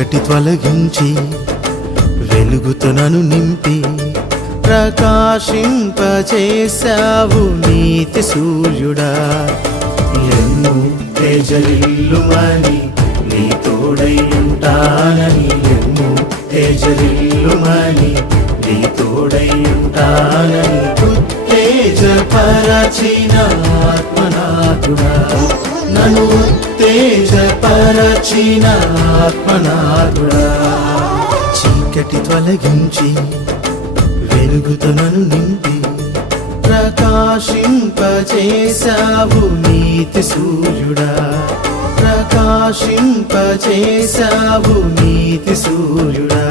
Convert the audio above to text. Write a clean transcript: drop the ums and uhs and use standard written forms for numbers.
చీకటి తొలగించి వెలుగుతో నన్ను నింపి ప్రకాశింపచేశావు నీతి సూర్యుడా. ఎన్ను తేజరిల్లుమని నీ తోడై ఉంటానని, ఎన్ను తేజరిల్లుమని నీ తోడై ఉంటానని ఉత్తేజపరచిన ఆత్మనాథుడా, నన్ను ఉత్తేజపరచిన ఆత్మనాథుడా. చీకటి తొలగించి వెలుగుతో నన్ను నింపి ప్రకాశింపచేశావు నీతి సూర్యుడా, ప్రకాశింపచేశావు నీతి సూర్యుడా.